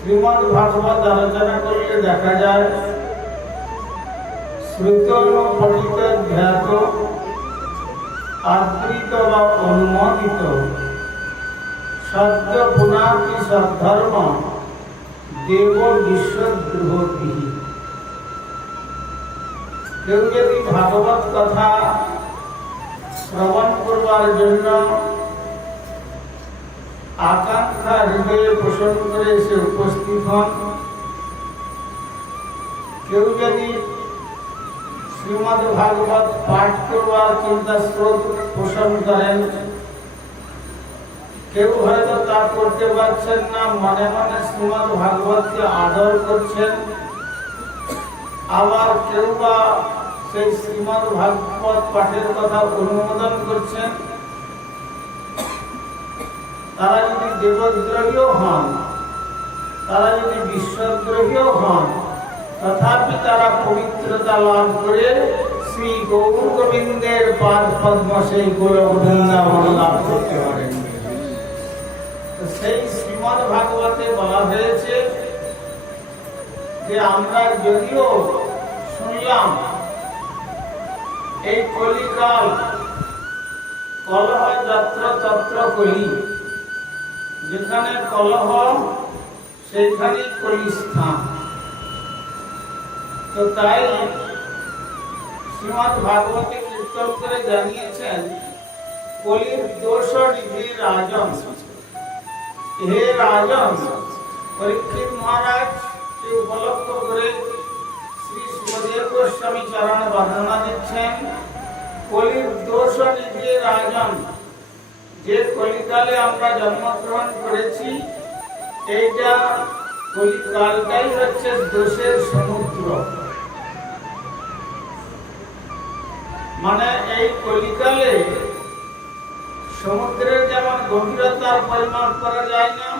শ্রীমদ্ ভাগবত আলোচনা করলে দেখা যায় শ্রুত পঠিত ধ্যাত আদৃত বা অনুমোদিত সদ্য পুনাতি সদ্ধর্ম দেব বিশ্বদ্রোহী। কেউ যদি ভাগবত কথা শ্রবণ করবার জন্য আকাঙ্ক্ষা হৃদয়ে পোষণ করে সে উপস্থিত হন, কেউ যদি শ্রীমদ্ ভাগবত পাঠ করবার চিন্তা স্রোত পোষণ করেন, কেউ হয়তো তা করতে পারছেন না, মনে মনে শ্রীমদ্ ভাগবতকে আদর করছেন, আবার কেউ বা সেই শ্রীমদ্ ভাগবত পাঠের কথা অনুমোদন করছেন, তারা যদি দেবদ্রোহীও হন, তারা যদি বিশ্বদ্রোহীও হন, তথাপি তারা পবিত্রতা লাভ করে শ্রী গৌর গোবিন্দের পাদ পদ্ম সেই গোলক বৃন্দাবন লাভ করতে পারেন। সেই শ্রীমদ্ ভাগবতে বলা হয়েছে যে আমরা যদিও শুনলাম এই কলিকাল কলহ যত্র তত্র কলি, যেখানে কলহ সেইখানে কলিস্থান। তো তাই শ্রীমদ্ ভাগবতে কীর্তন করে জানিয়েছেন কলির দোষ নিধি রাজন। হে রাজন, পরীক্ষিত মহারাজ কে উপলক্ষ করে শ্রী সুখদেব গোস্বামী চরণ বর্ণনা দিচ্ছেন, কলির দোষ নিধি রাজন, যে কলিকালে আমরা জন্মগ্রহণ করেছি, এইটা কলিকালটাই হচ্ছে দোষের সমুদ্র। মানে এই কলিকালে সমুদ্রের যেমন গভীরতার পরিমাপ করা যায় না,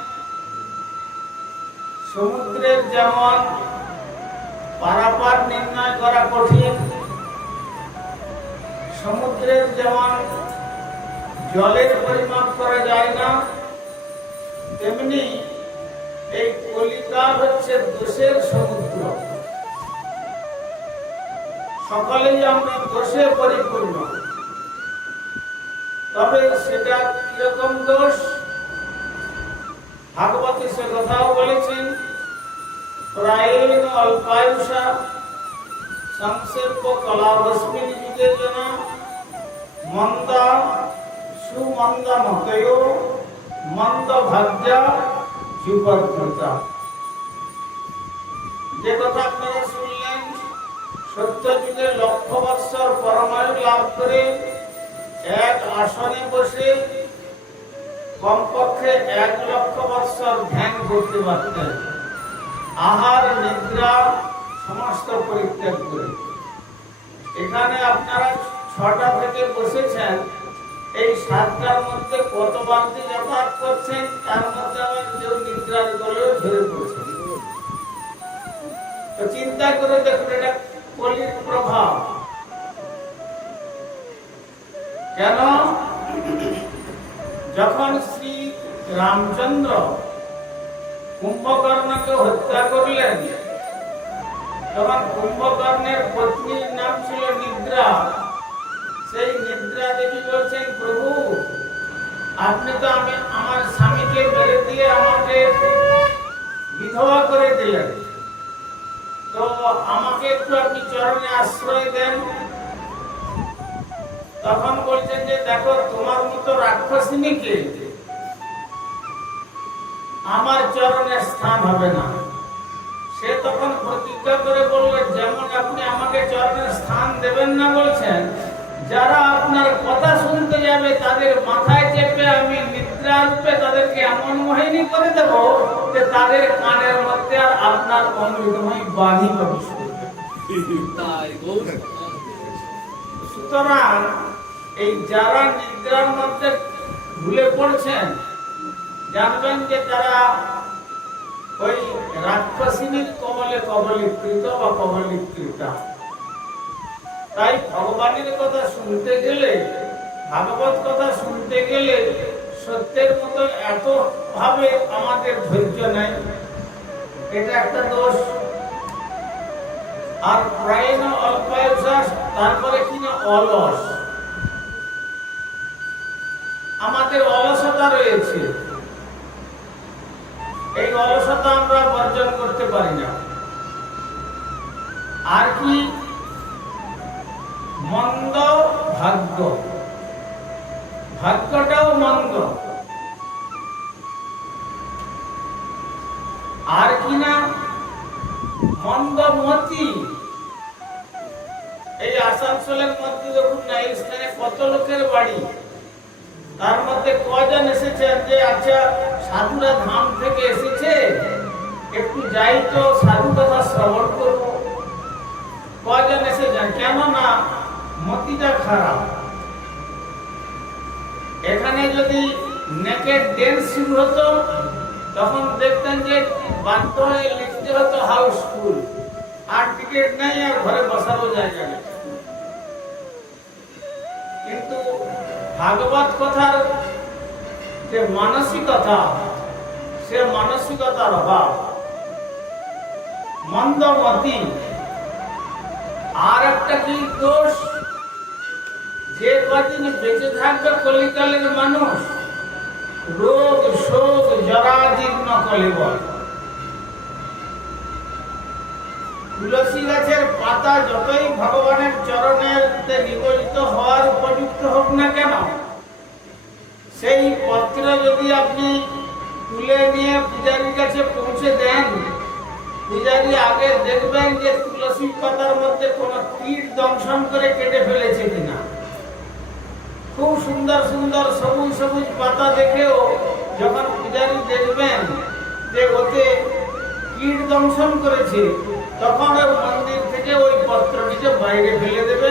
সমুদ্রের যেমন পারাপার নির্ণয় করা কঠিন, সমুদ্রের যেমন জলের পরিমাপ করা যায় না, তেমনি এই কলিকাল হচ্ছে দোষের সমুদ্র। সকলেই আমরা দোষে পরিপূর্ণ, তবে সেটা কিরকম দোষ ভাগবতী সে কথাও বলেছেন, প্রায়ণ অল্পায়ুষা সংসর্প কলাবস্মিন যুগে জন মন্দা সুমন্দা মতয় মন্দ ভাগ্যা যুবদ্রতা। যে কথা আপনারা শুনলেন, সত্য যুগে লক্ষ বৎসর পরমায়ু লাভ করে এক আসনে বসে কমপক্ষে 1 লক্ষ বৎসর ধ্যান করতে পারতেন, আহার নিদ্রা সমস্ত পরিত্যাগ করে। এখানে আপনারা 6টা থেকে বসেছেন, এই 7টার মধ্যে কতবার যে যাতায়াত করছেন, তার মধ্যে আবার কেউ নিদ্রার গলেও ধরে পড়ছেন। তো চিন্তা করে দেখুন, এটা কলির প্রভাব। কেন? যখন শ্রী রামচন্দ্র কুম্ভকর্ণকে হত্যা করলেন, তখন কুম্ভকর্ণের পত্নীর নাম ছিল নিদ্রা। সেই নিদ্রা দেবী বলছেন, প্রভু আপনি তো আমার স্বামীকে মেরে দিয়ে আমাকে বিধবা করে দিলেন, তো আমাকে একটু আপনি চরণে আশ্রয় দেন। তখন বলছেন যে দেখো, তোমার মতো রাক্ষসিনীকে আমার চরণে স্থান হবে না। সে তখন প্রতিজ্ঞা করে বলল, যেমন আপনি আমাকে চরণে স্থান দেবেন না বলছেন, যারা আপনার কথা শুনতে যাবে তাদের মাথায় চেপে আমি নিদ্রা রূপে তাদেরকে এমন মোহিনী করে দেব যে তাদের কানের মধ্যে আর আপনার অমৃতময় বাণী প্রবেশ করবে। সুতরাং এই যারা নিদ্রার মধ্যে ভুলে পড়ছেন, জানবেন যে তারা ওই রাক্ষসিনীর কবলে কবলীকৃত বা কবলীকৃতা। তাই ভগবানের কথা শুনতে গেলে, ভাগবত কথা শুনতে গেলে সত্যের মতো এত ভাবে আমাদের ধৈর্য নাই, এটা একটা দোষ। আর প্রায়ণ অল্পায়ুষ, তারপরে কিনা অলস, আমাদের অলসতা রয়েছে। এই অলসতা আমরা বর্জন করতে পারি না। আর কি মন্দ ভাগ্য, ভাগ্যটাও মন্দ। আর কি না মন্দ মতি। এই আসানসোলের মধ্যে দেখুন না, এই স্থানে কত লোকের বাড়ি, তার মধ্যে কজন এসেছেন যে আচ্ছা সাধুরা ধাম থেকে এসেছে, একটু যাই তো সাধু কথা শ্রবণ করব। কজন এসেছেন? কেন না মতিটা খারাপ। এখানে যদি নেকেড ড্যান্স শুরু হতো তখন দেখতেন যে বাধ্য হয়ে লিখতে হতো হাউসফুল, আর টিকিট নেই, আর ঘরে বসারও জায়গা নেই। কিন্তু ভাগবত কথার যে মানসিকতা, সে মানসিকতার অভাব, মন্দমতি। আর একটা কি দোষ, যে কদিন বেঁচে থাকবে কলিকালের মানুষ, রোগ শোক জরাজীর্ণ কলেবর। তুলসী গাছের পাতা যতই ভগবানের চরণের নিবেদিত হওয়ার উপযুক্ত হোক না কেন, সেই পত্র যদি আপনি তুলে নিয়ে পূজারীর কাছে পৌঁছে দেন, পূজারী আগে দেখবেন যে তুলসী পাতার মধ্যে কোন কীট দংশন করে কেটে ফেলেছে কিনা। খুব সুন্দর সুন্দর সবুজ সবুজ পাতা দেখেও যখন পূজারী দেখবেন যে ওতে কীট দংশন করেছে, তখন ওই মন্দির থেকে ওই পত্রটিকে বাইরে ফেলে দেবে।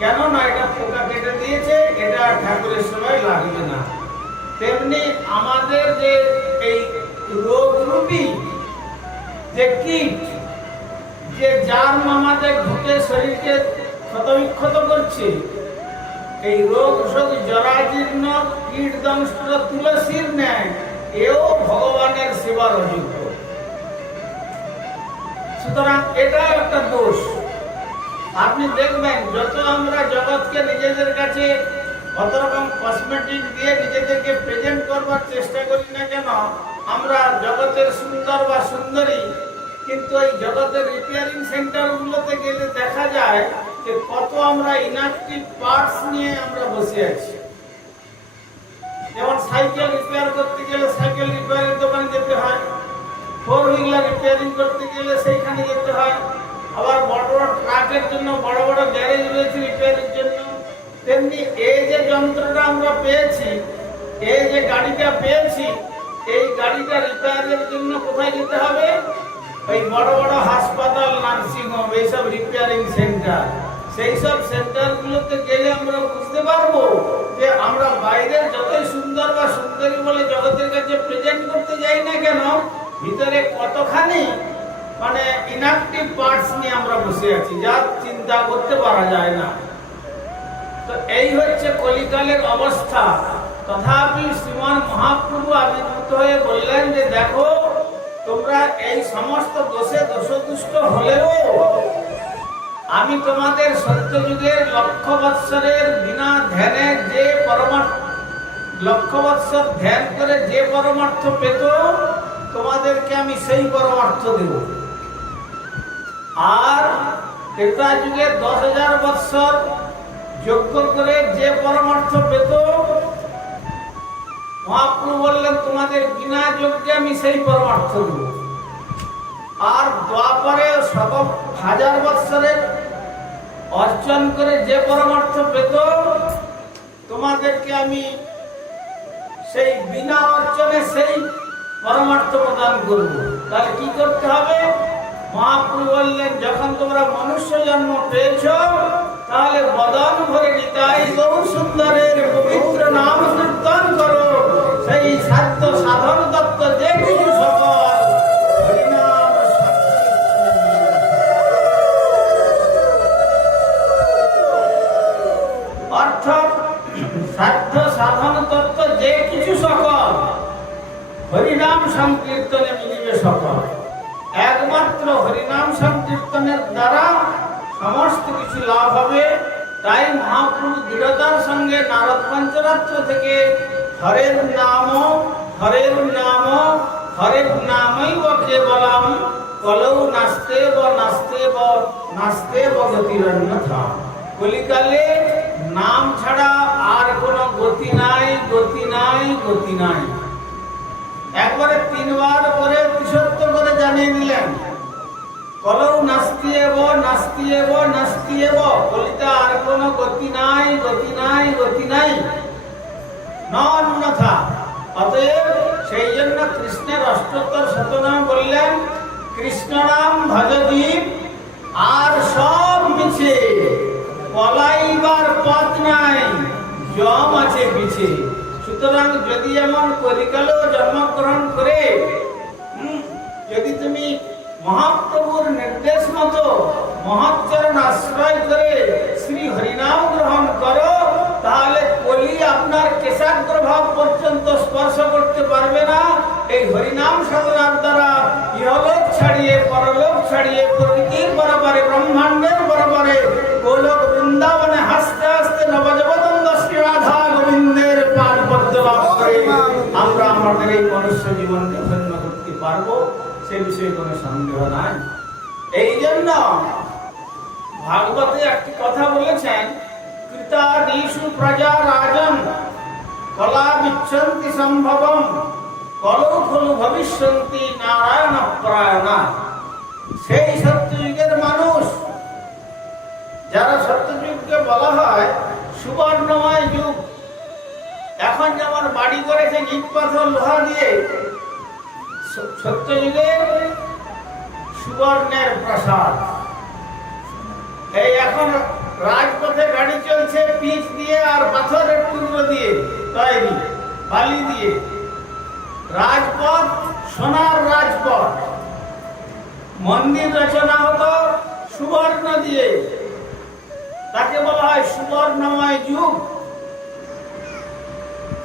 কেন না এটা পোকা কেটে দিয়েছে, এটা ঠাকুরের সময় লাগবে না। তেমনি আমাদের যে এই রোগরূপী যে কীট, যে জার্ম আমাদের ঢুকে শরীরকে ক্ষতবিক্ষত করছে, এই রোগ শোক জরাজীর্ণ কীট দংষ্ট তুলসীর ন্যায় এও ভগবানের সেবার অযোগ্য। সুতরাং এটা একটা দোষ। আপনি দেখবেন যত আমরা জগৎকে নিজেদের কাছে কত রকম কসমেটিক দিয়ে নিজেদেরকে প্রেজেন্ট করবার চেষ্টা করি না কেন, আমরা জগতের সুন্দর বা সুন্দরী, কিন্তু এই জগতের রিপেয়ারিং সেন্টারগুলোতে গেলে দেখা যায় যে কত আমরা ইনঅ্যাক্টিভ পার্টস নিয়ে আমরা বসে আছি। যেমন সাইকেল রিপেয়ার করতে গেলে সাইকেল রিপেয়ারের দোকানে যেতে হয়, ফোর হুইলার রিপেয়ারিং করতে গেলে সেইখানে যেতে হয়, আবার বড় বড় ট্রাকের জন্য বড় বড় গ্যারেজ রয়েছে রিপেয়ারের জন্য। তেমনি এই যে যন্ত্রটা আমরা পেয়েছি, এই যে গাড়িটা পেয়েছি, এই গাড়িটা রিপেয়ারের জন্য কোথায় যেতে হবে? ওই বড় বড় হাসপাতাল, নার্সিং হোম, এইসব রিপেয়ারিং সেন্টার। সেই সব সেন্টারগুলোতে গেলে আমরা বুঝতে পারবো যে আমরা বাইরের যতই সুন্দর বা সুন্দরী বলে জগতের কাছে প্রেজেন্ট করতে যাই না কেন, ভিতরে কতখানি মানে ইনঅ্যাক্টিভ পার্টস নিয়ে আমরা বসে আছি, যার চিন্তা করতে পারা যায় না। তো এই হচ্ছে কলিকালের অবস্থা। তথাপি শ্রীমান মহাপ্রভু আবির্ভূত হয়ে বললেন যে দেখো, তোমরা এই সমস্ত দোষে দোষদুষ্ট হলেও আমি তোমাদের সত্যযুগের লক্ষ বৎসরের বিনা ধ্যানে যে পরমার্থ, লক্ষ বৎসর ধ্যান করে যে পরমার্থ পেত, তোমাদেরকে আমি সেই পরমার্থ দেব। আর ত্রেতা যুগে 10,000 বৎসর যজ্ঞ করে যে পরমার্থ পেত, মহাপ্রভু বললেন তোমাদের বিনা যজ্ঞে আমি সেই পরমার্থ দেব। আর দ্বাপরে 1000 বৎসরের অর্জন করে যে পরমার্থ পেত, তোমাদেরকে আমি সেই বিনা অর্জনে সেই পরমার্থ প্রদান করব। তাহলে কি করতে হবে? মহাপ্রভু বললেন যখন তোমরা মনুষ্য জন্ম পেয়েছ, তাহলে বদন ভরে নিতাই গৌর সুন্দরের পবিত্র নাম কীর্তন করো। সেই সাধ্য সাধন তত্ত্ব যে কিছু সকল হরিনাম অর্থাৎ সাধ্য সাধন তত্ত্ব যে কিছু সকল হরিনাম সংকীর্তনে মিলিবে সকল। একমাত্র হরিনাম সংকীর্তনের দ্বারা সমস্ত কিছু লাভ হবে। তাই মহাপ্রভু দৃঢ়তার সঙ্গে নারদ পঞ্চরাত্র থেকে হরের নাম হরের নাম হরের নামৈব কেবলম কলৌ নাস্তেব নাস্তেব নাস্তেব গতিরন্যথা। কলিকালে নাম ছাড়া আর কোনো গতি নাই, গতি নাই, গতি নাই। একবারে তিনবার করে ৭৩ করে জানিয়ে দিলেন, কলৌ নাস্তিয়েব নাস্তিয়েব নাস্তিয়েব, কলিতে আর কোনো গতি নাই, গতি নাই, গতি নাই, অন্যথা। অতএব সেই জন্য কৃষ্ণের অষ্টোত্তর শতনাম বললেন, কৃষ্ণ নাম ভজদীপ, আর সব মিছে, পলাইবার পথ নাই, জম আছে পিছে। সুতরাং যদি এমন কলিকালেও জন্মগ্রহণ করে যদি তুমি মহাপ্রভুর নির্দেশ মতো মহাচরণ আশ্রয় করে শ্রী হরিনাম গ্রহণ করো, তাহলে কলি আপনার কেশাগ্র ভাব পর্যন্ত স্পর্শ করতে পারবে না। এই হরিনাম সাধনার দ্বারা ইহলোক ছাড়িয়ে পরলোক ছাড়িয়ে প্রকৃতির বরাবরে ব্রহ্মাণ্ডের বরাবরে গোলক বৃন্দাবনে হাসতে হাসতে নবজবদঙ্গ শ্রী রাধা গোবিন্দের পাদ পদ্ম লাভ করে আমরা আমাদের এই মনুষ্য জীবনকে ধন্য করতে পারবো, সে বিষয়ে কোনো সন্দেহ নাই। এই জন্য ভাগবতে একটি কথা বলেছেন, কৃতাদিষু প্রজা রাজন কলা বিচ্ছন্তি সম্ভবম কলৌ খলু ভবিষ্যন্তি নারায়ণ প্রায়ণা। সেই সত্যযুগের মানুষ, যারা সত্যযুগকে বলা হয় সুবর্ণময় যুগ, এখন যেমন বাড়ি করেছে ইট পাথর লোহা দিয়ে, সত্যযুগে সুবর্ণের প্রাসাদ। এই এখন রাজপথে গাড়ি চলছে পিচ দিয়ে আর পাথরের টুকরো দিয়ে তৈরি, বালি দিয়ে। রাজপথ সোনার রাজপথ, মন্দির রচনা হতো সুবর্ণ দিয়ে, তাকে বলা হয় সুবর্ণময় যুগ।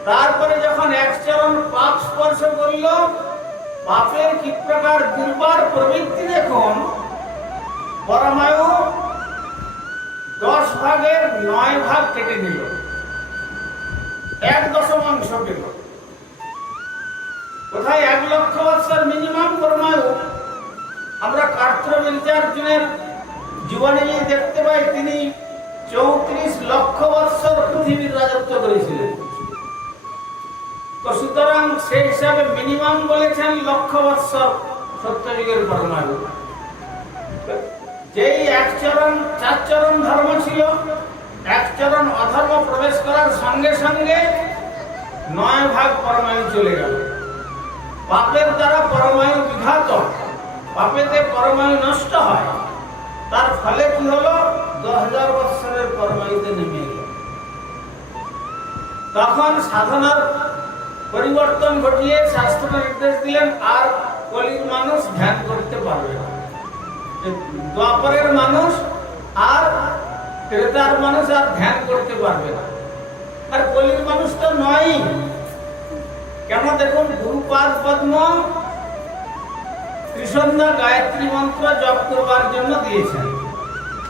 তারপরে যখন এক চরণ পাপ স্পর্শ করল, পাপের কি প্রকার দুর্বার প্রবৃত্তি দেখুন। পরমায়ু 10 ভাগের 9 ভাগ কেটে নিল, 1/10 পেল। কোথায় 1 লক্ষ বৎসর মিনিমাম পরমায়ু। আমরা কার্ত্রবীর্যার্জুনের জীবনে দেখতে পাই তিনি 34 লক্ষ বৎসর পৃথিবীর রাজত্ব করেছিলেন। তো সুতরাং সেই হিসাবে মিনিমাম বলেছেন লক্ষ বৎসর সত্যযুগের পরমায়ু। যেই 1 চরণ 4 চরণ ধর্ম ছিল, 1 চরণ অধর্ম প্রবেশ করার সঙ্গে সঙ্গে 9 ভাগ পরমায়ু চলে গেল। পাপের দ্বারা পরমায়ু বিঘাত, পাপেতে পরমায়ু নষ্ট হয়। তার ফলে কি হলো, 10,000 বৎসরের পরমায়ুতে নেমে গেল। তখন সাধনার পরিবর্তন ঘটিয়ে শাস্ত্র নির্দেশ দিলেন, আর কলির মানুষ ধ্যান করতে পারবে না। দ্বাপরের মানুষ আর ত্রেতার মানুষ আর ধ্যান করতে পারবে না। আর কলির মানুষ তো নয়। কেন দেখুন, গুরুপাদ পদ্ম ত্রিসন্ধ্যা গায়ত্রী মন্ত্র জপ করবার জন্য দিয়েছেন।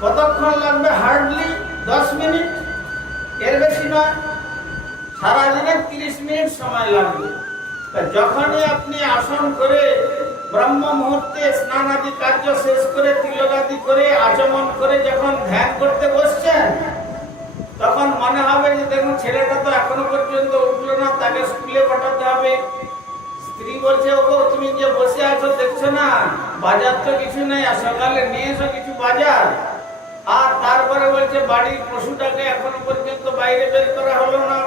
কতক্ষণ লাগবে? হার্ডলি 10 মিনিট, এর বেশি নয়। সারাদিনে 30 মিনিট সময় লাগবে। যখনই আপনি আসন করে ব্রহ্ম মুহূর্তে স্নান আদি কার্য শেষ করে তিলকাদি করে আচমন করে যখন ধ্যান করতে বসছেন, তখন মনে হবে যে দেখুন ছেলেটা তো এখনো পর্যন্ত উঠলো না, তাকে স্কুলে পাঠাতে হবে। স্ত্রী বলছে, ওগো তুমি যে বসে আছো দেখছো না, বাজার তো কিছু নেই, আর সকালে নিয়ে এসো কিছু বাজার। আর তারপরে বলছে বাড়ির পশুটাকে এখনো পর্যন্ত বাইরে বের করা হলো না।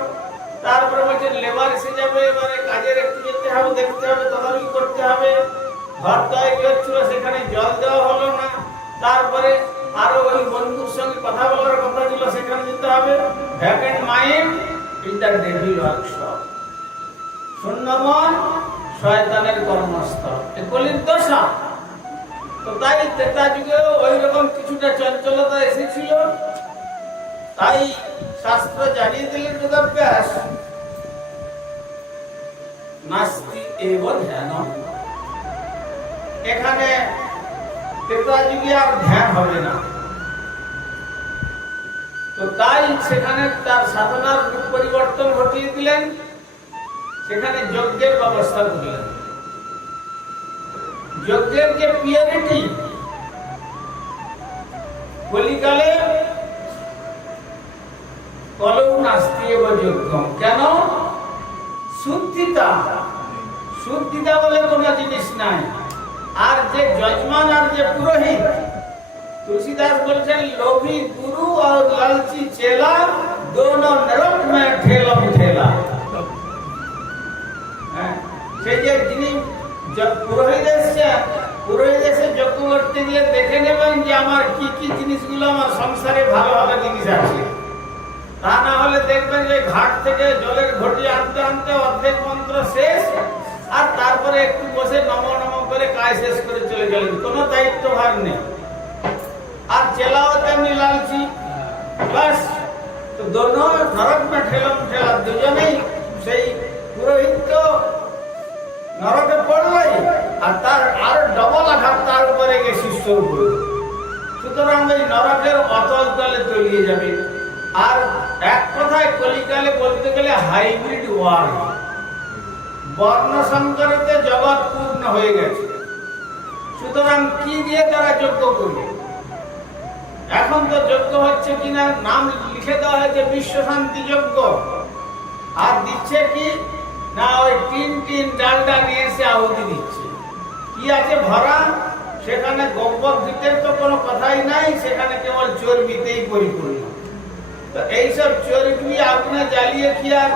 তারপরে বলছে লেবার এসে যাবে, এবারে কাজের একটু যেতে হবে, দেখতে হবে, তদারকি করতে হবে। ঘর তৈরি হচ্ছিল, সেখানে জল দেওয়া হলো না। তারপরে আরো ওই বন্ধুর সঙ্গে কথা বলার কথা ছিল, সেখানে যেতে হবে। Vacant mind is the devil workshop. শূন্য মন শয়তানের কর্মস্থল, এ কলির দশা। তো তাই ত্রেতা যুগেও ওই রকম কিছুটা চঞ্চলতা এসেছিল। তাই শাস্ত্র জানিয়ে দিলেন বেদব্যাস, নাস্তি এব ধ্যান। এখানে ত্রেতা যুগে আর ধ্যান হবে না। তো তাই সেখানে তার সাধনার রূপ পরিবর্তন ঘটিয়ে দিলেন, সেখানে যজ্ঞের ব্যবস্থা করলেন। যজ্ঞের যে পিওরিটি, কলিকালে কলৌ নাস্তি এব যজ্ঞম, কেন? শুদ্ধিতা, শুদ্ধিতা বলে কোনো জিনিস নাই। আর যে যজমান আর যে পুরোহিত, तुलसीदास বলছেন লোভী গুরু আর লালচি চেলা दोनों नरक में ठेला ठेला। সেই যে যিনি পুরোহিত এসে যজ্ঞ করতে গিয়ে দেখে নেবেন যে আমার কি কি জিনিসগুলো আমার সংসারে ভালো ভালো জিনিস আছে। তা না হলে দেখবেন যে ঘাট থেকে জলের ঘটি আনতে আনতে অর্ধেক মন্ত্র শেষ, আর তারপরে একটু বসে নম নম করে কাজ শেষ করে চলে গেলেন, কোনো দায়িত্ব ভার নেই। আর চেলাও তেমনি লালচি, বাস। তো দোনো নরক মে ঠেলম ঠেলা, দুজনেই সেই পুরোহিত তো নরকে পড়লই, আর তার আরো ডবল আঘাত তার উপরে গিয়ে শিষ্যর উপরে। সুতরাং এই নরকের অতল তলে তলিয়ে যাবে। আর এক কথায় কলিকালে বলতে গেলে হাইব্রিড ওয়ার, বর্ণ সংকরেতে জগৎ পূর্ণ হয়ে গেছে। সুতরাং কি দিয়ে তারা যজ্ঞ করবে? এখন তো যজ্ঞ হচ্ছে কিনা নাম লিখে দেওয়া হয়েছে বিশ্ব শান্তি যজ্ঞ, আর দিচ্ছে কি না ওই তিন ডালটা নিয়ে এসে আহুতি দিচ্ছে। কি আছে ভরা? সেখানে গোবর ঘিটের তো কোনো কথাই নাই, সেখানে কেবল চর্বিতেই পরিপূর্ণ। তো এইসব চর্বি আগুনে জ্বালিয়ে কি আর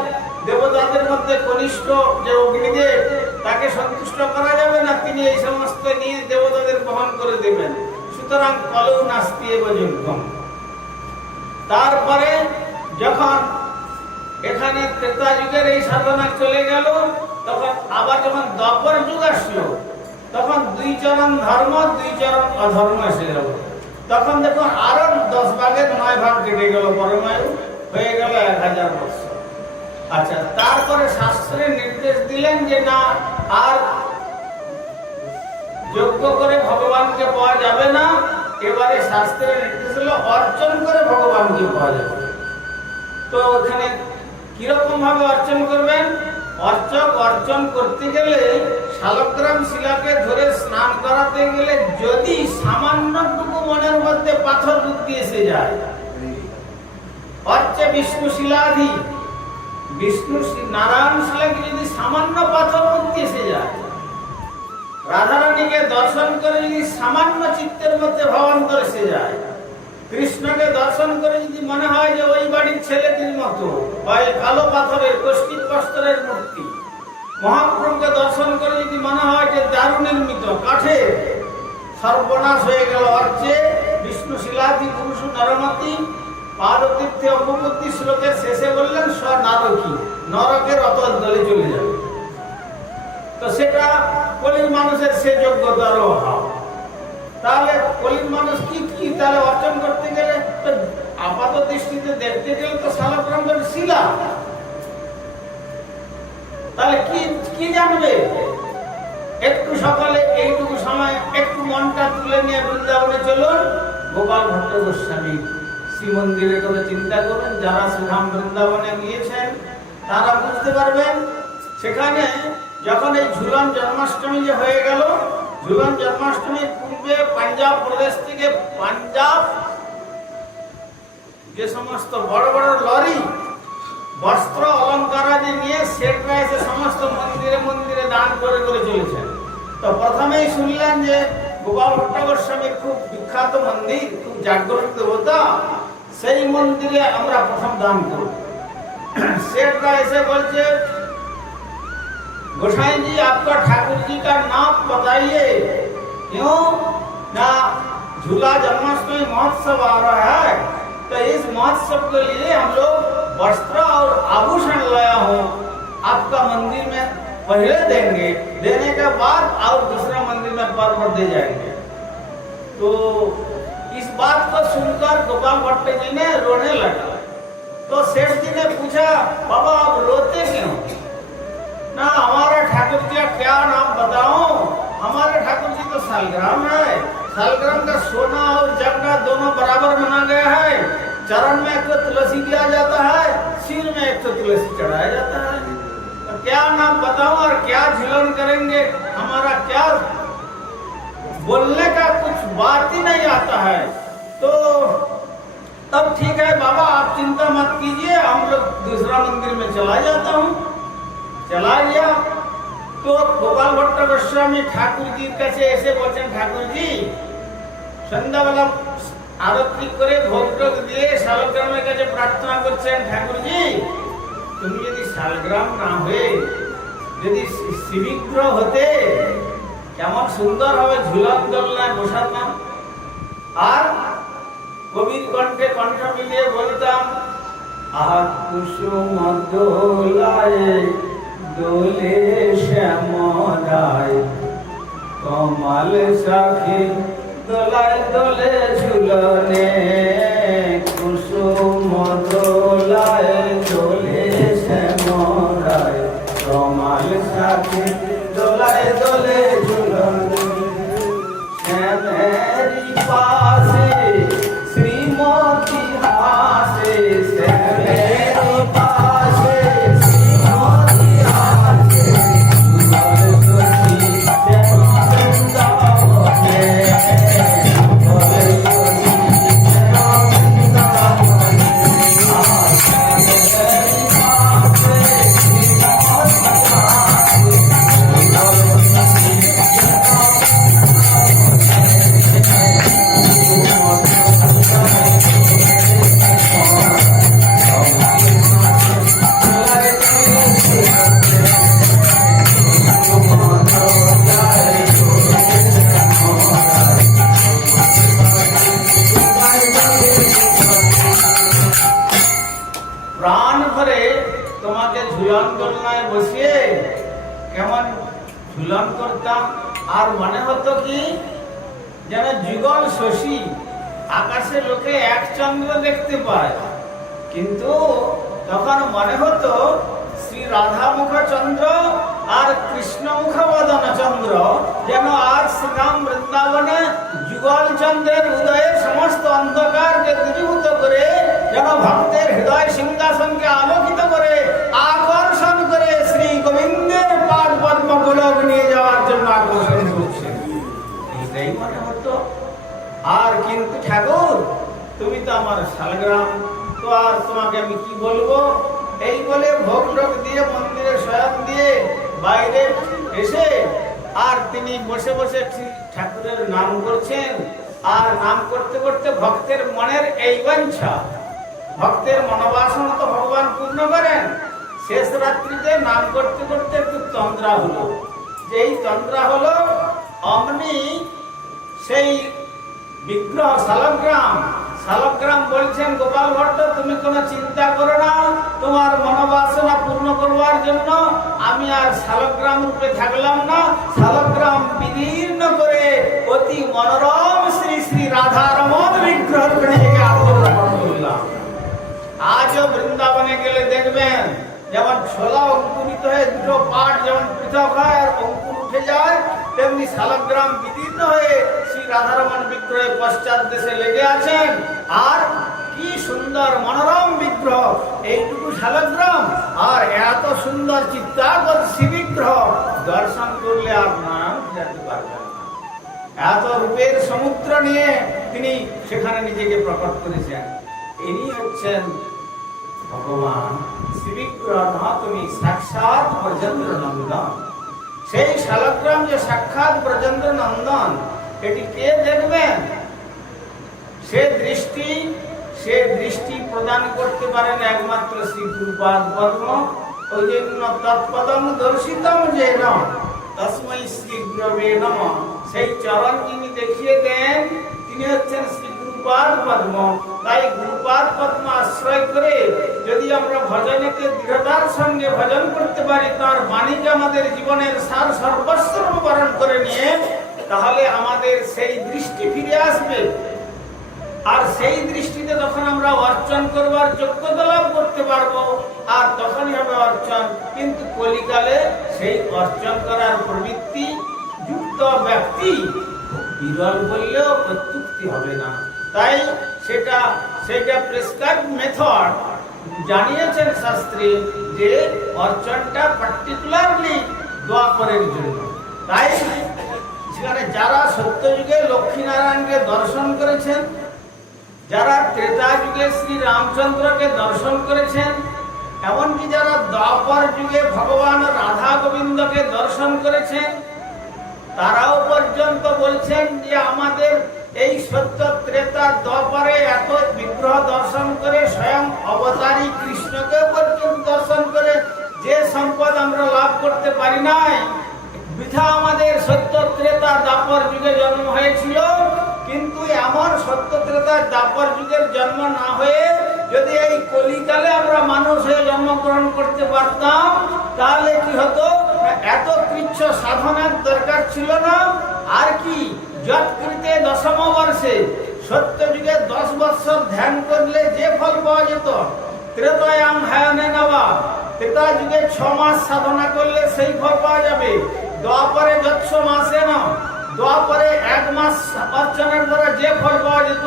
দেবতাদের মধ্যে কনিষ্ঠ যে অগ্নিদেব, তাকে সন্তুষ্ট করা যাবে না? তিনি এই সমস্ত নিয়ে দেবতাদের বহন করে দেবেন। সুতরাং কলৌ নাস্তি এব যজ্ঞম। তারপরে যখন এখানে ত্রেতা যুগের এই সাধনা চলে গেল, তখন আবার যখন দ্বাপর যুগ আসলো, তখন 2 চরণ ধর্ম 2 চরণ অধর্ম এসে গেল। তখন দেখুন আরো 10 ভাগের 9 ভাগ কেটে গেল, পরমায়ু হয়ে গেল 1000 বর্ষ। আচ্ছা, তারপরে শাস্ত্রে নির্দেশ দিলেন যে না, আর যজ্ঞ করে ভগবানকে পাওয়া যাবে না। এবারে শাস্ত্রের নির্দেশ হলো অর্চন করে ভগবানকে পাওয়া যাবে। তো ওখানে কিরকম ভাবে অর্চন করবেন? অর্চন করতে গেলে শালগ্রাম শিলাকে ধরে স্নান করাতে গেলে যদি সামান্যটুকু মনের মধ্যে পাথর বুদ্ধি এসে যায়, অর্চে বিষ্ণু শিলাধি, বিষ্ণু নারায়ণ শিলাকে যদি সামান্য পাথর বুদ্ধি এসে যায়, রাধারানীকে দর্শন করে যদি সামান্য চিত্তের মধ্যে ভাবান্তর এসে যায়, কৃষ্ণকে দর্শন করে যদি মনে হয় যে ওই বাড়ির ছেলেটির মতো, ওই কালো পাথরের কষ্টিক প্রস্তরের মূর্তি, মহাপ্রভুকে দর্শন করে যদি মনে হয় যে দারু নির্মিত কাঠের, সর্বনাশ হয়ে গেল। অর্চে বিষ্ণু শিলাধি পুরুষ নরমতি পাদতীর্থে অম্বুপতি শ্লোকের শেষে বললেন স্বনারকী, নরকের অতল তলে চলে যাবে। তো সেটা কলির মানুষের সে যোগ্যতার অভাব। তাহলে কলির মানুষ কি তাহলে অর্জন করতে গেলে তো আপাত দৃষ্টিতে দেখতে গেলে তো শালগ্রামের শিলা, তাহলে কি জানবে? একটু সকালে এইটুকু সময় একটু মনটা তুলে নিয়ে বৃন্দাবনে চলুন, গোপাল ভট্ট গোস্বামী শ্রী মন্দিরের কথা চিন্তা করুন। যারা শ্রীধাম বৃন্দাবনে গিয়েছেন তারা বুঝতে পারবেন। সেখানে যখন এই ঝুলন জন্মাষ্টমী যে হয়ে গেল, ঝুলন জন্মাষ্টমীর পূর্বে পাঞ্জাব প্রদেশ থেকে পাঞ্জাব যে সমস্ত বড় বড় লরি বস্ত্র অলঙ্কারাদি নিয়ে শেখরা এসে সমস্ত মন্দিরে মন্দিরে দান করে করে চলেছেন। তো প্রথমেই শুনলেন যে গোপাল ভট্ট গোস্বামীর খুব বিখ্যাত মন্দির, খুব জাগ্রত দেবতা, সেই মন্দিরে আমরা প্রথম দান করব। শেখরা এসে বলছে, गोसाई जी आपका ठाकुर जी का नाम बताइए, क्यों ना झूला जन्माष्टमी महोत्सव आ रहा है, तो इस महोत्सव के लिए हम लोग वस्त्र और आभूषण लाया हूँ, आपका मंदिर में पहले देंगे, देने के बाद और दूसरा मंदिर में पर्व दे जाएंगे। तो इस बात को सुनकर गोपाल भट्ट जी ने रोने लगा। तो सेठ जी ने पूछा, बाबा आप रोते क्यों? ना हमारा ठाकुर जी का क्या नाम बताऊं, हमारे ठाकुर जी तो सालग्राम है। सालग्राम का सोना और जगना दोनों बराबर माना गया है। चरण में एक तो तुलसी दिया जाता है, सिर में एक तो तुलसी चढ़ाया जाता है। तो क्या नाम बताऊं और क्या झिलन करेंगे, हमारा क्या बोलने का कुछ बात ही नहीं आता है। तो तब ठीक है बाबा, आप चिंता मत कीजिए, हम लोग दूसरा मंदिर में चला जाता हूँ। चला गया तो गोपाल भट्ट गोस्वामी ठाकुर जी कैसे ऐसे बोलছেন, ठाकुर जी সন্ধ্যাবেলা আরতি করে ভোগ টোগ দিয়ে শালগ্রামের কাছে প্রার্থনা করছেন, ঠাকুর জি তুমি যদি শালগ্রাম না হয়ে যদি শিবিগ্রহ হতে কেমন সুন্দর হবে, ঝুলন দোলনায় বসাতাম আর কবির কণ্ঠে কণ্ঠ মিলিয়ে বলতাম, আহা কুসুম দোলায় দোলে শ্যামরায় কমল সাখী দোলায় দোলে ঝুলনে, কুসুম দোলায় দোলে শ্যামরায় কমল সাখী দোলায় দোলে ঝুলনে, শ্যামেরি পাশে শ্রীমতী হাসে, শ্যামেরি পাশে শ্রীমতী হাসে, প্রাণ ভরে তোমাকে ঝুলন দোলনায় বসিয়ে কেমন ঝুলন করতাম। আর মনে হতো কি যেন যুগল শশী, আকাশে লোকে এক চন্দ্র দেখতে পায়, কিন্তু তখন মনে হতো শ্রী রাধা মুখ চন্দ্র আর কৃষ্ণ মুখ বদন চন্দ্র যেন আজ শ্রীরাম বৃন্দাবনে যুগল চন্দ্রের উদয়ে সমস্ত অন্ধকারকে দূরীভূত করে যেন ভক্তের হৃদয় সিংহাসনকে আলোকিত করে আকর্ষণ করে শ্রী গোবিন্দের পাদ পদ্ম গোলক নিয়ে যাওয়ার জন্য আকর্ষণ করছে, এইটাই মনে হতো। আর কিন্তু ঠাকুর তুমি তো আমার শালগ্রাম, তো আর তোমাকে আমি কি বলবো, এই বলে ভোগ টোগ দিয়ে মন্দিরে শয়ন দিয়ে বাইরে এসে আর তিনি বসে বসে ঠাকুরের নাম করছেন। আর নাম করতে করতে ভক্তের মনের এই বাঞ্ছা, ভক্তের মনোবাসনা তো ভগবান পূর্ণ করেন। শেষ রাত্রিতে নাম করতে করতে একটু তন্দ্রা হলো, যেই তন্দ্রা হলো অমনি সেই বিগ্রহ শালগ্রাম, শালগ্রাম বলছেন গোপাল ভট্ট তুমি কোনো চিন্তা করো না, তোমার মনোবাসনা পূর্ণ করবার জন্য আমি আর শালগ্রাম রূপে থাকলাম না, শালগ্রাম বিদীর্ণ করে অতি মনোরম শ্রী শ্রী রাধারমণ বিগ্রহ নিজেকে আত্মপ্রকট করলাম। আজও বৃন্দাবনে গেলে দেখবেন যেমন ছোলা অঙ্কুরিত হয়ে দুটো পাট যেমন পৃথক হয় আর অঙ্কুর উঠে যায়, তেমনি শালগ্রাম বিদীর্ণ হয়ে শ্রী রাধারমণ বিগ্রহের পশ্চাৎ দেশে লেগে আছেন। আর কি সুন্দর মনোরম বিগ্রহ, এইটুকু শালগ্রাম আর এত সুন্দর চিত্তাকর্ষী বিগ্রহ দর্শন করলে আর নাম যেতে পারবেন না। এত রূপের সমুদ্র নিয়ে তিনি সেখানে নিজেকে প্রকট করেছেন। ইনি হচ্ছেন ভগবান শ্রীবিগ্রহ, তুমি সাক্ষাৎ ব্রজেন্দ্র নন্দন। সেই শালগ্রাম যে সাক্ষাৎ ব্রজেন্দ্র নন্দন, এটি কে দেখবেন? সে দৃষ্টি প্রদান করতে পারেন একমাত্র শ্রী গুরুপাদ পদ্ম। ওই জন্য তৎপদম দর্শিতম যেন তস্মৈ শ্রী গুরবে নমঃ। সেই চরণ যিনি দেখিয়ে দেন তিনি হচ্ছেন শ্রী গুরুপাদ পদ্ম। তাই গুরুপাদ পদ্ম আশ্রয় করে যদি আমরা ভজনেতে দৃঢ়তার সঙ্গে ভজন করতে পারি, তার বাণীকে আমাদের জীবনের সার সর্বস্ব বরণ করে নিয়ে, তাহলে আমাদের সেই দৃষ্টি ফিরে আসবে। আর সেই দৃষ্টিতে তখন আমরা অর্চন করবার যোগ্যতা লাভ করতে পারবো, আর তখনই হবে অর্চন। কিন্তু কলিকালে সেই অর্চন করার প্রবৃত্তি যুক্ত ব্যক্তি বিরল বললেও প্রত্যুক্তি হবে না। তাই সেটা প্রেসক্রাইব মেথড জানিয়েছেন শাস্ত্রে যে অর্চনটা পার্টিকুলারলি দ্বাপরের জন্য। তাই সেখানে যারা সত্যযুগে লক্ষ্মীনারায়ণকে দর্শন করেছেন, যারা ত্রেতা যুগে শ্রী রামচন্দ্রকে দর্শন করেছেন, এমনকি যারা দ্বাপর যুগে ভগবান রাধা গোবিন্দকে দর্শন করেছেন, তারাও পর্যন্ত বলছেন যে আমাদের এই সত্য ত্রেতা দ্বাপরে এত বিগ্রহ দর্শন করে স্বয়ং অবতারী কৃষ্ণকে পর্যন্ত দর্শন করে যে সম্পদ আমরা লাভ করতে পারি নাই, বৃথা আমাদের সত্য ত্রেতা দ্বাপর যুগে জন্ম হয়েছিল। কিন্তু এমন সত্য ত্রেতা দ্বাপর যুগের জন্ম না হয়ে যদি এই কলিকালে আমরা মানুষ হয়ে জন্মগ্রহণ করতে পারতাম, তাহলে কি হতো? এত কৃচ্ছ সাধনার দরকার ছিল না। আর কি যৎকৃতে দশম বর্ষে, সত্য যুগে 10 বৎসর ধ্যান করলে যে ফল পাওয়া যেত, ত্রেতায়াম হায়নে নেওয়া, ত্রেতা যুগে 6 মাস সাধনা করলে সেই ফল পাওয়া যাবে। দ্বাপরে যৎস মাসে না, দ্বাপরে 1 মাস অর্চনের দ্বারা যে ফল পাওয়া যেত,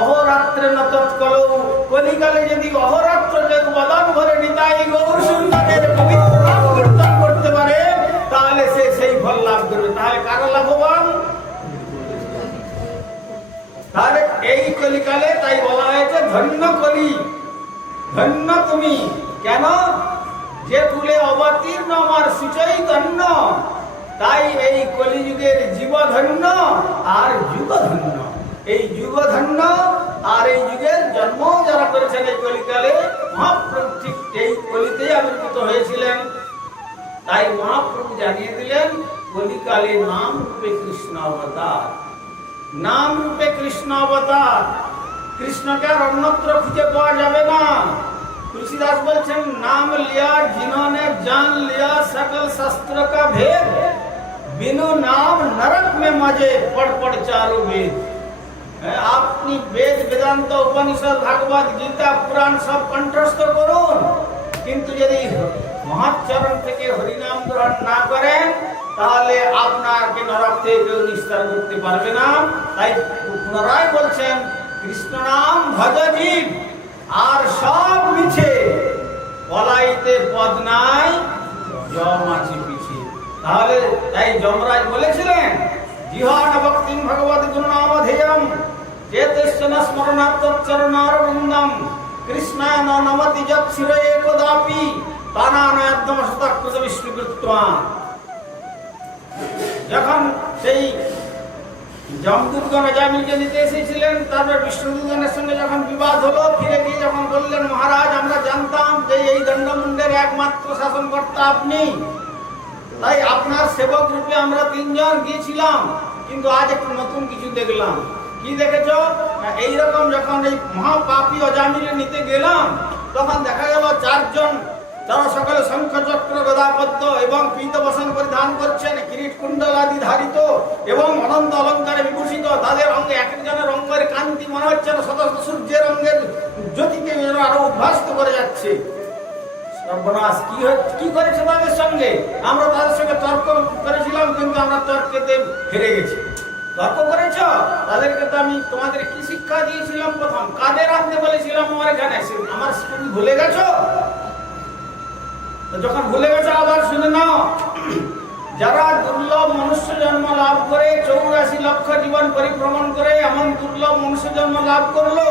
অহরাত্রে নতৎকল, কলিকালে যদি অহরাত্র যোগ বদন ভরে নিতাই গৌর সুন্দরের পবিত্র নাম কীর্তন করতে পারে, তাহলে সে সেই ফল লাভ করবে। তাহলে কারা লাভবান? তাহলে এই কলিকালে তাই বলা হয়েছে ধন্য কলি, ধন্য তুমি। কেন? যে কুলে অবতীর্ণ আমার সুচৈতন্য। তাই এই কলিযুগের জীবধন্য আর যুগধন্য। এই যুগধন্য আর এই যুগের জন্ম যারা করেছেন এই কলিকালে, মহাপ্রভু ঠিক এই কলিতেই আবির্ভূত হয়েছিলেন। তাই মহাপ্রভু জানিয়ে দিলেন কলিকালে নাম রূপে কৃষ্ণ অবতার, নাম রূপে কৃষ্ণ অবতার। কৃষ্ণকে আর অন্যত্র খুঁজে পাওয়া যাবে না। तुलसीदास বলছেন नाम लिया जिन्होंने जान लिया सकल शास्त्र का भेद, बिनु नाम नरक में मजे पढ़ पढ़ चारों वेद। আপনি বেদ বেদান্ত উপনিষদ ভাগবত গীতা পুরাণ সব কণ্ঠস্থ করুন, কিন্তু যদি মহাচরণ থেকে হরিনাম গ্রহণ না করেন, তাহলে আপনাকে নরক থেকে কেউ নিস্তার করতে পারবে না। তাই পুনরায় বলছেন কৃষ্ণ নাম ভজ জীব, আর সব মিছে পলাইতে পদ নাই যম আছে পিছে। তাহলে তাই যমরাজ বলেছিলেন জিহান ভক্তিম ভগবত গুরু নাম ধ্যেয়ম চেতস্য ন স্মরণাৎ তচ্চরণারবিন্দম কৃষ্ণায় ন নমতি যৎ শিরে একদাপি তানানয়দ্যম শতকৃত বিষ্ণুকৃত্বা। যখন সেই যমদূতগণ অজামিলকে নিতে এসেছিলেন, তারপর বিষ্ণুদূতগণের সঙ্গে যখন বিবাদ হলো, ফিরে গিয়ে যখন বললেন মহারাজ আমরা জানতাম যে এই দণ্ডমুণ্ডের একমাত্র শাসনকর্তা আপনি, তাই আপনার সেবক রূপে আমরা 3 জন গিয়েছিলাম, কিন্তু আজ একটু নতুন কিছু দেখলাম। কি দেখেছ? এইরকম যখন এই মহাপাপী অজামিলে নিতে গেলাম, তখন দেখা গেল 4 জন, যারা সকালে শঙ্খ চক্র গদাপদ্ম এবং পীতবসন পরিধান করছেন, কিরীট কুণ্ডল আদি ধারিত এবং অনন্ত অলঙ্কারে বিভূষিত। তাদের অঙ্গে এক একজনের অঙ্গের কান্তি মনে হচ্ছে না শত সূর্যের অঙ্গের জ্যোতিকে আরো উদ্ভাসিত করে যাচ্ছে। সর্বনাশ! কি করেছে তাদের সঙ্গে? আমরা তাদের সঙ্গে তর্ক করেছিলাম, কিন্তু আমরা তর্কেতে হেরে গেছি। তর্ক করেছ? তাদেরকে তো আমি তোমাদের কি শিক্ষা দিয়েছিলাম? প্রথম কাদের আনতে বলেছিলাম আমার এখানে, আমার তুমি ভুলে গেছো? যখন ভুলে গেছো আবার শুনে নাও। যারা দুর্লভ মনুষ্য জন্ম লাভ করে 84 লক্ষ জীবন পরিভ্রমণ করে এমন দুর্লভ মনুষ্য জন্ম লাভ করলো,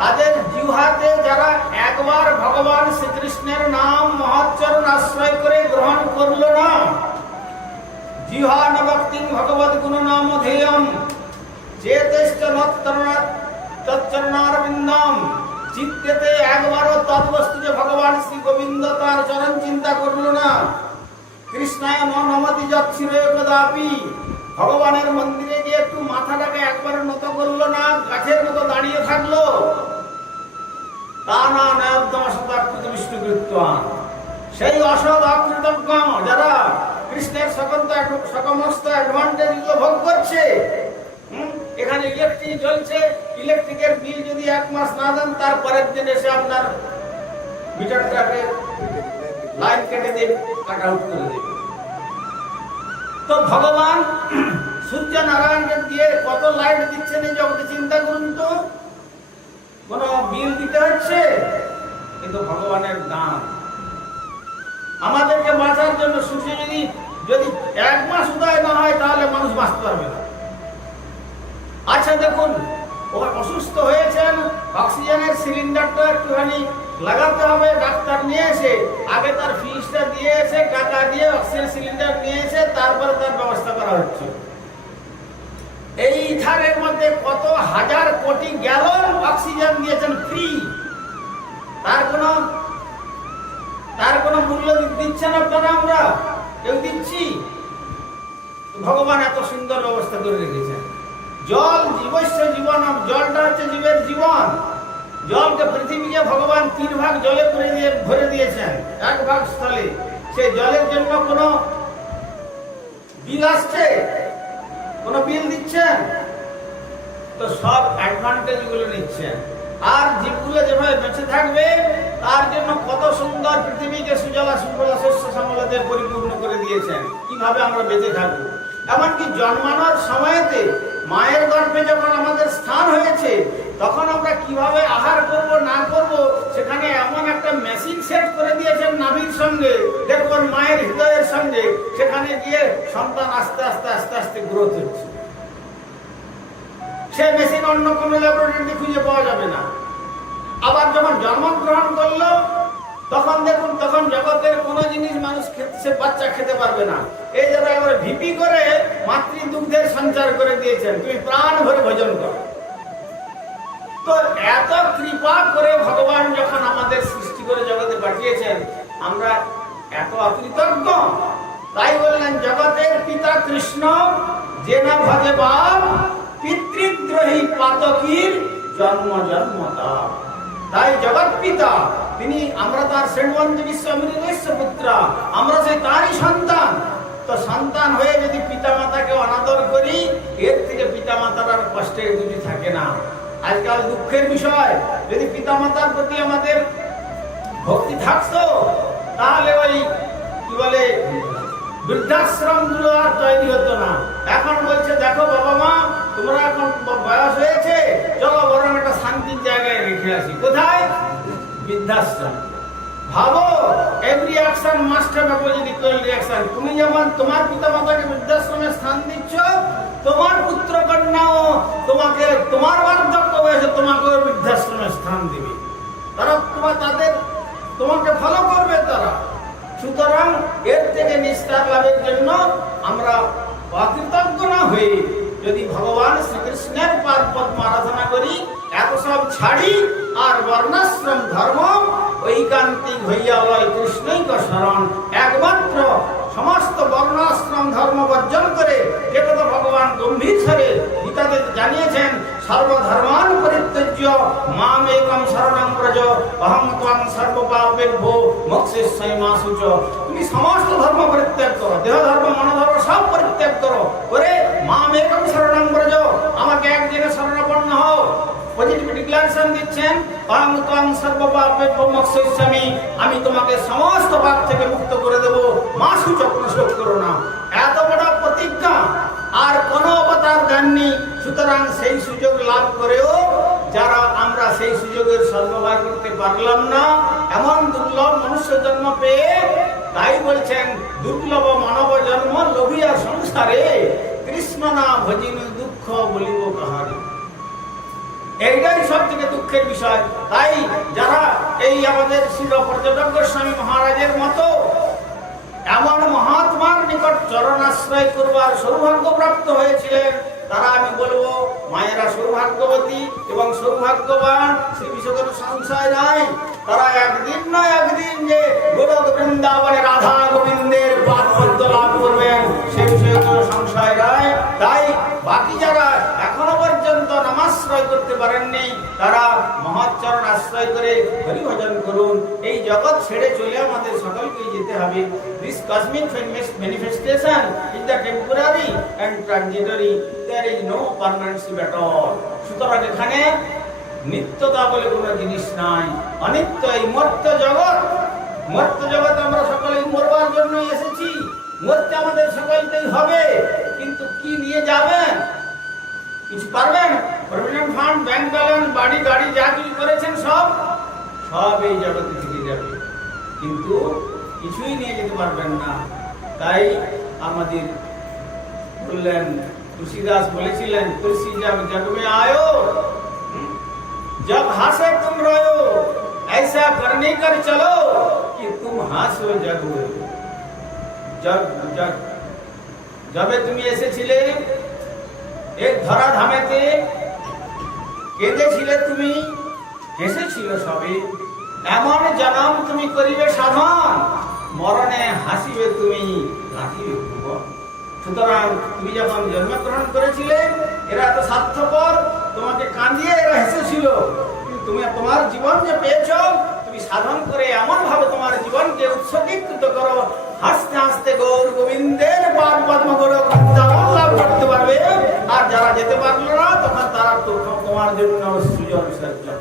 তাদের জিহ্বাতে যারা একবার ভগবান শ্রীকৃষ্ণের নাম মহাচরণ আশ্রয় করে গ্রহণ করলো না, জিহ্বা ভক্তিং ভগবত গুণ নাম ধ্যেয়ম চেতস্য তচ্চরণারবিন্দম, চিত্তেতে একবারও তদ্বস্তু যে ভগবান শ্রী গোবিন্দ তার চরণ চিন্তা করলো না, কৃষ্ণায় নমতি যৎ শিরে কদাপি, ভগবানের মন্দিরে গিয়ে একটু মাথাটাকে একবার নত করলো না, গাছের মতো দাঁড়িয়ে থাকলো, তা না নয়দ্যম শতাকৃত বিষ্ণুকৃত্বা। সেই অসৎ অকৃতজ্ঞ যারা কৃষ্ণের সমস্ত অ্যাডভান্টেজ ভোগ করছে, এখানে ইলেকট্রিক জ্বলছে, ইলেকট্রিকের বিল যদি 1 মাস না দেন, তারপরের দিন এসে আপনার মিটারটাকে লাইন কেটে দেবে, কাট আউট করে দেবে। তো ভগবান সূর্য নারায়ণ কত লাইট দিচ্ছেন এই জগতে, চিন্তা করুন তো, কোনো বিল দিতে হচ্ছে? কিন্তু ভগবানের দান আমাদেরকে বাঁচার জন্য। সূর্য যদি 1 মাস উদয় না হয় তাহলে মানুষ বাঁচতে পারবে না। আচ্ছা দেখুন, ও অসুস্থ হয়েছেন, অক্সিজেনের সিলিন্ডারটা একটুখানি লাগাতে হবে, ডাক্তার নিয়ে এসে আগে তার ফিসটা দিয়ে এসে টাকা দিয়ে অক্সিজেন সিলিন্ডার নিয়ে এসে তারপরে তার ব্যবস্থা করা হচ্ছে। এই ধারের মধ্যে কত হাজার কোটি গ্যালন অক্সিজেন দিয়েছেন ফ্রি, তার কোনো মূল্য দিচ্ছেন আপনারা? আমরা কেউ দিচ্ছি? ভগবান এত সুন্দর ব্যবস্থা করে রেখেছেন। জল জীবস্য জীবন, জলটা হচ্ছে জীবের জীবন। জলকে পৃথিবীকে ভগবান 3 ভাগ জলে ভরে দিয়েছেন, 1 ভাগ স্থলে। সেই জলের জন্য কোনো বিল আসছে? কোনো বিল দিচ্ছেন? তো সব অ্যাডভান্টেজ গুলো নিচ্ছেন। আর জীবগুলো যেভাবে বেঁচে থাকবে তার জন্য কত সুন্দর পৃথিবীকে সুজলা সুফলা শস্য শ্যামলাতে পরিপূর্ণ করে দিয়েছেন। কিভাবে আমরা বেঁচে থাকবো, এমনকি জন্মানোর সময়তে মায়ের গর্ভে যখন আমাদের স্থান হয়েছে তখন আমরা কিভাবে আহার করব না করব, সেখানে এমন একটা মেশিন সেট করে দিয়েছেন নাভির সঙ্গে, দেখুন মায়ের হৃদয়ের সঙ্গে, সেখানে গিয়ে সন্তান আস্তে আস্তে আস্তে আস্তে গ্রোথ হচ্ছে। সে মেশিন অন্য কোনো ল্যাবরেটরিতে খুঁজে পাওয়া যাবে না। আবার যখন জন্মগ্রহণ করলো তখন দেখুন, তখন জগতের কোনো জিনিস মানুষ সে বাচ্চা খেতে পারবে না। এই যারা এবার ভিপি করে মাতৃদুগ্ধের সঞ্চার করে দিয়েছেন, তুমি প্রাণ ভরে ভোজন করো। তো এত কৃপা করে ভগবান যখন আমাদের সৃষ্টি করে জগতে পাঠিয়েছেন, আমরা এত অকৃতজ্ঞ। তাই বললেন, জগতের পিতা কৃষ্ণ যে না ভজে বাপ, পিতৃদ্রোহী পাতকীর জন্ম জন্মতা। তাই জগৎ পিতা তিনি, আমরা তার শ্রেণবন্ধু বিশ্বমিত্র পুত্র, আমরা সেই তারই সন্তান। তো সন্তান হয়ে যদি পিতা মাতাকে অনাদর করি, এর থেকে পিতা মাতার আর কষ্টের কিছু থাকে না। আজকাল দুঃখের বিষয়, যদি পিতা মাতার প্রতি আমাদের ভক্তি থাকতো তাহলে ওই কি বলে বৃদ্ধাশ্রম গুলো আর তৈরি হতো না। এখন বলছে, দেখো বাবা মা, তোমরা এখন বয়স হয়েছে, চলো বরং একটা শান্তির জায়গায় রেখে আসি। কোথায়? বৃদ্ধাশ্রম। ভাবো, every action must have opposite equal reaction. তুমি যেমন তোমার পিতা মাতাকে বৃদ্ধাশ্রমে স্থান দিচ্ছ, তোমার পুত্র কন্যাও তোমাকে তোমার বার্ধক্য বয়সে তোমাকেও বৃদ্ধাশ্রমে স্থান দিবে। তারা তোমাকে ফলো করবে তারা। সুতরাং এর থেকে নিস্তার লাভের জন্য আমরা অকৃতজ্ঞ না হয়ে যদি ভগবান শ্রীকৃষ্ণের পাদপদ্ম আরাধনা করি, এত সব ছাড়ি আর বর্ণাশ্রম ধর্ম ঐকান্তিক হইয়া লয় কৃষ্ণৈক শরণ, একমাত্র সমস্ত বর্ণাশ্রম ধর্ম বর্জন করে, যে কথা ভগবান গম্ভীর স্বরে গীতাতে জানিয়েছেন, সর্বধর্মান পরিত্যজ্য মাম একম শরণং ব্রজ অহং ত্বং সর্বপাপেভ্যো মোক্ষয়িষ্যামি মা শুচ। তুমি সমস্ত ধর্ম পরিত্যাগ করো, দেহ ধর্ম মনোধর্ম সব পরিত্যাগ করো, করে মাম একম শরণং ব্রজ, আমাকে এক জায়গায় শরণাপন্ন হও। পজিটিভ ডিক্লারেশন দিচ্ছেন, অহং ত্বং সর্বপাপেভ্যো মোক্ষয়িষ্যামি, আমি তোমাকে সমস্ত পাপ থেকে মুক্ত করে দেব, মা শুচ, কোনো শোক করো না। এত বড় প্রতিজ্ঞা আর কোনো অবতার দেননি। সুতরাং সেই সুযোগ লাভ করেও যারা আমরা সেই সুযোগের সদ্ব্যবহার করতে পারলাম না, এমন দুর্লভ মনুষ্য জন্ম পেয়ে, তাই বলছেন, দুর্লভ মানব জন্ম লোভিয়া সংসারে, কৃষ্ণ না ভজিনু দুঃখ বলিব কাহারি। এইটাই সব থেকে দুঃখের বিষয়। তাই যারা এই আমাদের শিল পর্যটক গোস্বামী মহারাজের মতো এমন মহাত্মার নিকট চরণাশ্রয় করবার সৌভাগ্য প্রাপ্ত হয়েছিলেন, তারা আমি বলবো মায়েরা সৌভাগ্যবতী এবং সৌভাগ্যবান, সে বিষয়ে কোনো সংশয় নাই। তারা একদিন না একদিন যে গোলক বৃন্দাবনে রাধা গোবিন্দের পাদপদ্ম লাভ করবেন, সে বিষয়ে কোনো সংশয় নাই। তাই বাকি যারা এখনো পর্যন্ত নামাশ্রয় করতে পারেননি, তারা মহাচরণ আশ্রয় করে হরিভজন করুন। এই জগৎ ছেড়ে চলে আমাদের সকলকে যেতে হবে। This cosmic manifestation is the temporary and transitory. There is no permanency at all. সুতরাং এখানে নিত্যতা বলে কোনো জিনিস নাই, অনিত্য। এই মর্ত্য জগৎ আমরা সকলেই মরবার জন্য এসেছি, মরতে আমাদের সকলকেই হবে। কিন্তু কি নিয়ে যাবেন? কিছু পারবেন? প্রভিডেন্ট ফান্ড, ব্যাংক ব্যালেন্স, বাড়ি গাড়ি যা কিছু করেছেন সব এই জগতে থেকে যাবে, কিন্তু কিছুই নিয়ে যেতে পারবেন না। তাই আমাদের বললেন, তুলসীদাস বলেছিলেন, তুলসী जब जग में आयो, जब हासे तुम रोयो, ऐसा करने कर चलो कि तुम हासो जग हो। जब তুমি এসেছিলে এক ধরা ধামেতে, কেঁদেছিলে তুমি, হেসেছিল সবে, এমন জনম তুমি করিবে সাধন, মরণে হাসিবে তুমি, রাখিবে ভুবন। সুতরাং তুমি যখন জন্মগ্রহণ করেছিলে, এরা এত স্বার্থপর, তোমাকে কাঁদিয়ে এরা হেসেছিল, তুমি তোমার জীবন যে পেয়েছ, তুমি সাধন করে এমন ভাবে তোমার জীবনকে উৎসর্গীকৃত করো, হাসতে হাসতে গৌর গোবিন্দের পাদ পদ্ম গোলক বৃন্দাবন লাভ করতে পারবে। আর যারা যেতে পারলো না, তখন তারা তোমার জন্য সুযোগ বিসর্জন।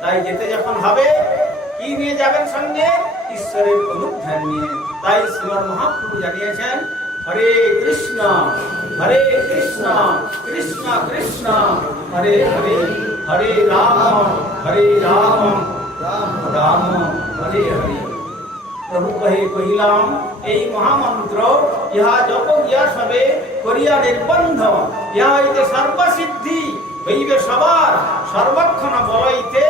তাই যেতে যখন হবে, কি নিয়ে যাবেন সঙ্গে? ঈশ্বরের অনুধ্যান নিয়ে। তাই শ্রীমদ মহাপ্রভু জানিয়েছেন, হরে কৃষ্ণ কৃষ্ণ কৃষ্ণ হরে হরে, হরে রাম রাম রাম হরে হরে। প্রভু কহিলাম, এই মহামন্ত্র ইহা জপ গিয়া সবে করিয়া নির্বন্ধ, ইহা হইতে সর্বসিদ্ধি হইবে সবার, সর্বক্ষণ বলইতে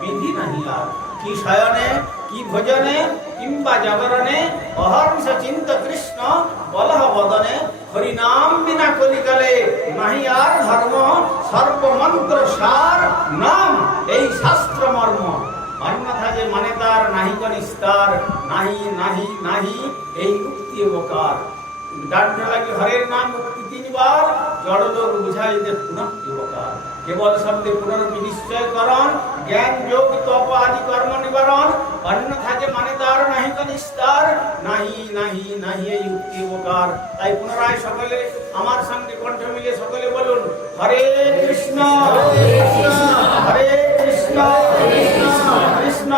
বিধি নাহি আর। কি শয়নে, কি ভোজনে, কিংবা জাগরণে, অহর্নিশ চিন্ত কৃষ্ণ বলহ বদনে, হরিনাম বিনা কলিকালে নাহি আর ধর্ম, সর্বমন্ত্র সার নাম এই শাস্ত্র মর্ম। অন্যথা যে মানে তার নাহি নিস্তার, নাহি নাহি নাহি এই মুক্তি অবকার। ডাক্তার লাগে হরের নাম মুক্তি 3 বার, জড়লোক বুঝাইতে পুনঃ অবকার। কেবল শব্দে পুনর্বিনিশ্চয়করণ, জ্ঞান যোগ তপ আদি কর্ম নিবারণ। অন্যথা যে মানে তার নাহি নিস্তার, নাহি নাহি নাহি এই মুক্তি অবকার। তাই পুনরায় সকলে আমার সঙ্গে কণ্ঠ মিলিয়ে সকলে বলুন, হরে কৃষ্ণ হরে কৃষ্ণ কৃষ্ণ